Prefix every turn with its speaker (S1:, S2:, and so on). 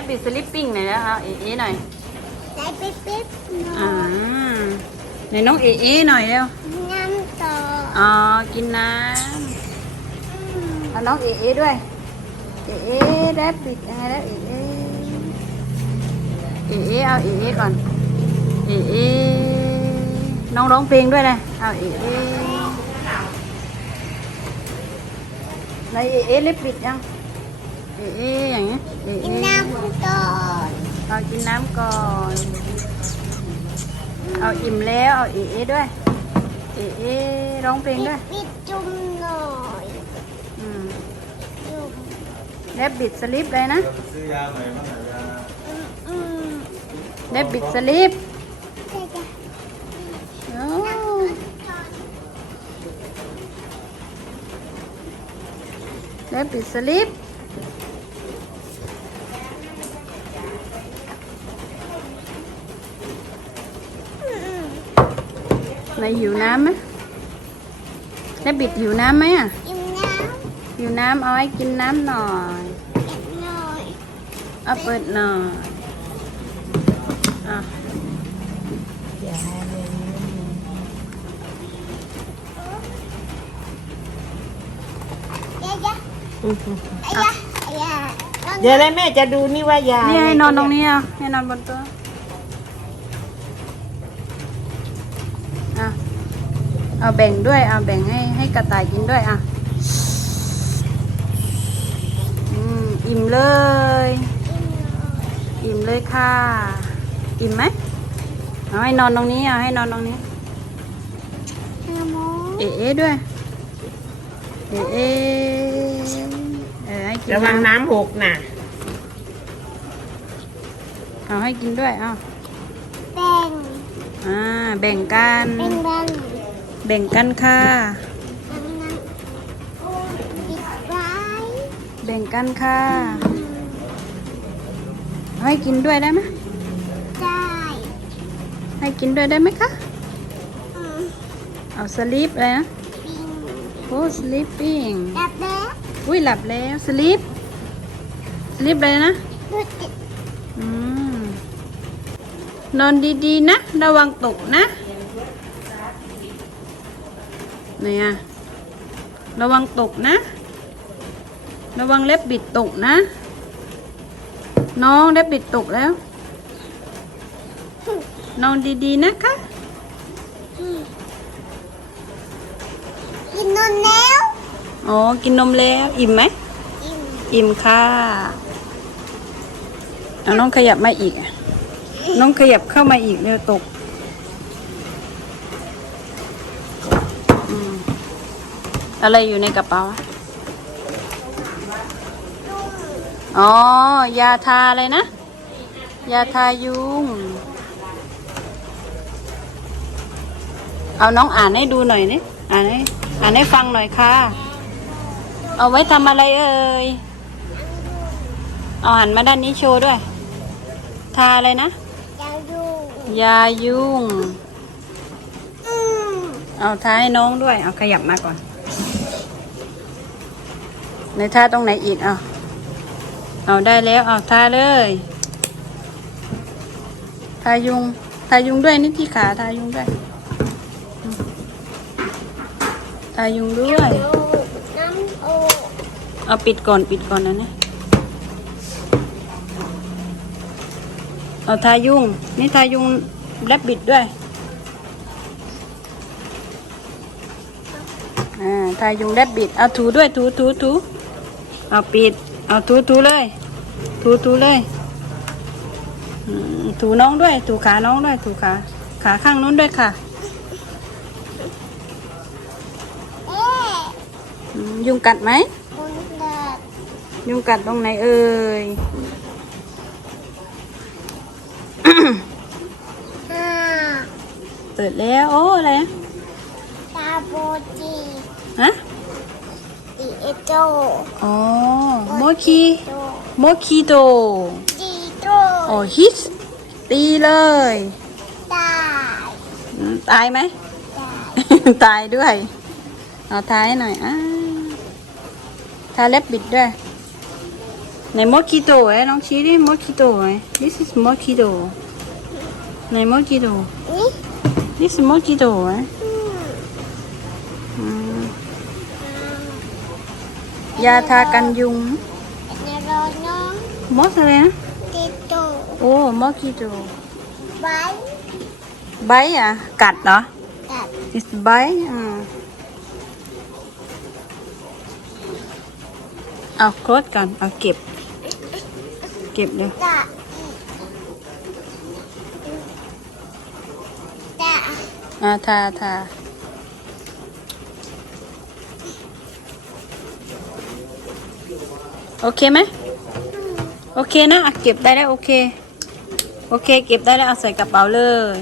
S1: ดบบิดสลิปปิ้งหน่อยนะเอาเอเอหน่อย
S2: ไหนปิ๊บปิ๊บห
S1: อ่า
S2: น่อย
S1: ไหนน้องเอเอหน่อยเร็ว
S2: น้ำต่อ
S1: อ๋อกินน้
S2: อืมำ
S1: เอาน้องเอเอด้วยเอเอแดบบิดยังไงแล้วเอเอเอเอเอาเอเอก่อนเอเอน้องร้องเพลงด้วยนะเอาเอเอในเอเอเล็บบิดยัง เอเออย่างเงี้ยเอเอ
S2: กินน้ำต่อ
S1: เอากินน้ำก่อน เอาอิ่มแล้วเอาเอเอด้วย เอเอร้องเพลงด้วย
S2: ปิดจุ่มหน่อย
S1: อืม
S2: จุ่ม
S1: แดบบิดสลิปเลยนะ
S3: ซื้อยาใหม่มาหน่อยยา
S2: อืมอืม
S1: แดบบิดสลิป
S2: ใช่จ้ะ
S1: โอ้แดบบิดสลิป
S2: อืมอืม
S1: ไหนหิวน้ำไหมแดบบิดหิวน้ำไเอาให้กินน้ำหน่อยำ
S2: อิ่มหน่อย
S1: เอาเปิดหน่อยอะ
S2: เดี๋ยวจ้ะไอ้ยะไอ้ยะนอน
S4: เดี๋ยวเลยแม่จะดูนี่ว่ายา
S1: นี่ให้นอนตรงนี้อะให้นอนบนโต๊ะอะเอาแบ่งด้วยเอาแบ่งให้ให้กระต่ายกินด้วยอะอืมอิ่มเลย อิ่มเลยค่ะ อิ่มไหมเอาให้นอนตรงนี้อะให้นอนตรงนี้
S2: อิ่มหมู
S1: เอ๋ๆด้วย เอ๋เอเออ ให้กิน
S4: ระวัง
S1: น้ำ
S4: น้ำหกน่ะ
S1: เอาให้กินด้วย เอา
S2: แบ่ง
S1: อ่า แบ่งกัน
S2: แบ่งแบ่ง
S1: แบ่งกันค่ะ
S2: แบ่งน้ำปิดไว้
S1: แบ่งกันค่ะเอาให้กินด้วยได้ไหม
S2: ได้
S1: ให้กินด้วยได้ไหมคะ
S2: อืม
S1: เอาสลิปเลยนะ
S2: ปิง
S1: โอ้สลิปปิ้ง
S2: ดับแล้ว
S1: อุ้ยหลับแล้วสลิปสลิปเลยนะ
S2: ดูติด
S1: อืมนอนดีๆนะ ระวังตกนะเนี่ยระวังตกนะ ระวังเล็บบิดตกนะ น้องเล็บบิดตกแล้ว นอนดีๆนะคะ
S2: กินนมแล้ว
S1: อ๋อ กินนมแล้ว อิ่มไหม
S2: อิ่ม
S1: อิ่มค่ะเอาน้องขยับมาอีกอะน้องขยับเข้ามาอีกเร็วตกอืมอะไรอยู่ในกระเป๋าอะอ๋อ ยาทาอะไรนะ ยาทายุง เอาน้องอ่านให้ดูหน่อยนี่อ่านให้ อ่านให้ฟังหน่อยค่ะ เอาไว้ทำอะไรเอ่ย เอาหันมาด้านนี้โชว์ด้วย ทาอะไรนะ ยายุ่ง เอาทาให้น้องด้วย เอาขยับมาก่อน ในทาตรงไหนอีก เอาเอาได้แล้ว เอาทาเลย ทายุง ทายุงด้วยนี่ที่ขา ทายุงด้วย ทายุงด้วย เอาปิดก่อนปิดก่อนนะเนี่ยเอาทายุงนี่ทายุงแลบบิดด้วยอ่าทายุงแลบบิดเอาถูด้วยถูถูถูเอาปิดเอาถูถูเลยถูถูเลยถูน้องด้วยถูขาน้องด้วยถูขาขาข้างนู้นด้วยค่ะยุงกัดไหม ยุงกัดตรงไหนเอ่ย
S2: ห้า
S1: เปิดแล้ว โอ้ อะไรนะ
S2: ตาโบจี
S1: ฮะ
S2: ตีเอโจ
S1: อ๋อโมคิ
S2: โจ
S1: โมคิโต
S2: จีโจ
S1: โอ้ฮิตตีเลย
S2: ตาย
S1: อืมตายไหม
S2: ตาย
S1: ตายด้วย เอาทายหน่อยอ่าทาเล็บบิดด้วย ไหนมอคิโตะไอ้น้องชี้ดิมอคิโตะไอ้ this is มอคิโตะไหนมอคิโตะ
S2: นี่
S1: this is มอคิโตะไอ้
S2: อืม
S1: อืมยาทากันยุง
S2: เนโรน้อง
S1: ม เหรอ
S2: กับ
S1: is bite อืมเอาโคตกันเอาเก็บเก็บเลย
S2: ตาตา
S1: อ่าทาทาโอเคไหมโอเคนะอะเก็บได้แล้วโอเค โอเค เก็บได้แล้วเอาใส่กระเป๋าเลย